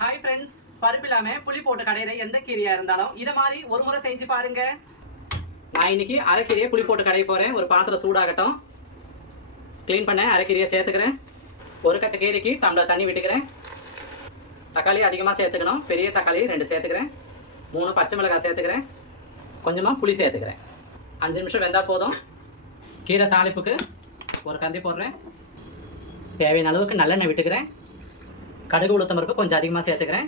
Hi friends, பருப்பு இல்லாமல் புளி போட்ட கடையில் எந்த கீரையாக இருந்தாலும் இதை மாதிரி ஒரு முறை செஞ்சு பாருங்க. நான் இன்னைக்கு அரைக்கீரையை புளி போட்டு கடைய போகிறேன். ஒரு பாத்திரம் சூடாகட்டும். க்ளீன் பண்ண அரைக்கீரையை சேர்த்துக்கிறேன். ஒரு கட்டு கீரைக்கு டம்ளர் தண்ணி விட்டுக்கிறேன். தக்காளி அதிகமாக சேர்த்துக்கணும். பெரிய தக்காளி 2 சேர்த்துக்கிறேன். 3 பச்சை மிளகாய் சேர்த்துக்கிறேன். கொஞ்சமாக புளி சேர்த்துக்கிறேன். 5 நிமிஷம் வெந்தால் போதும். கீரை தாளிப்புக்கு ஒரு கந்தி போடுறேன். தேவையான அளவுக்கு நல்லெண்ணெய் விட்டுக்கிறேன். கடுகு உளுத்தம் பருப்பு கொஞ்சம் அதிகமாக சேர்த்துக்கிறேன்.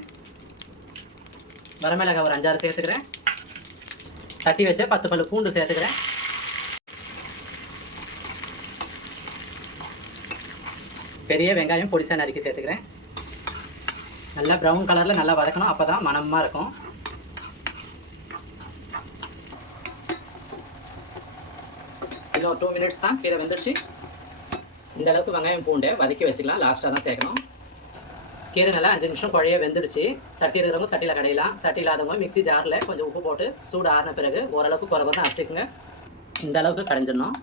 வரமிளகாய் ஒரு 5-6 சேர்த்துக்கிறேன். தட்டி வச்ச 10 பல்லு பூண்டு சேர்த்துக்கிறேன். பெரிய வெங்காயம் பொடிசா நறுக்கி சேர்த்துக்கிறேன். நல்லா ப்ரௌன் கலரில் நல்லா வதக்கணும். அப்போ தான் மணமாக இருக்கும். இன்னும் 2 மினிட்ஸ் தான். கீரை வெந்துடுச்சு. இந்த அளவுக்கு வெங்காயம் பூண்டை வதக்கி வச்சுக்கலாம். லாஸ்ட்டாக தான் சேர்க்கணும். கீரை நல்லா 5 நிமிஷம் குழைய வெந்துடுச்சு. சட்டி இருக்கிறவங்க சட்டியில் கடையலாம். சட்டி இல்லாதவங்க மிக்ஸி ஜாரில் கொஞ்சம் உப்பு போட்டு சூடு ஆறின பிறகு ஓரளவுக்கு குறை தான் அரைச்சிக்கோங்க. இந்த அளவுக்கு கடைஞ்சிடணும்.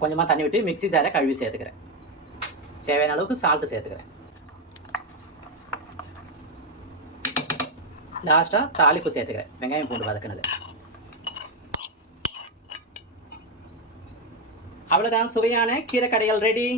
கொஞ்சமாக தண்ணி விட்டு மிக்ஸி ஜாரை கழுவி சேர்த்துக்கிறேன். தேவையான அளவுக்கு சால்ட்டு சேர்த்துக்கிறேன். லாஸ்ட்டாக தாளிப்பு சேர்த்துக்கிறேன். வெங்காயம் பூண்டு வதக்குனது. அவ்வளோதான், சுவையான கீரை கடையல் ரெடி.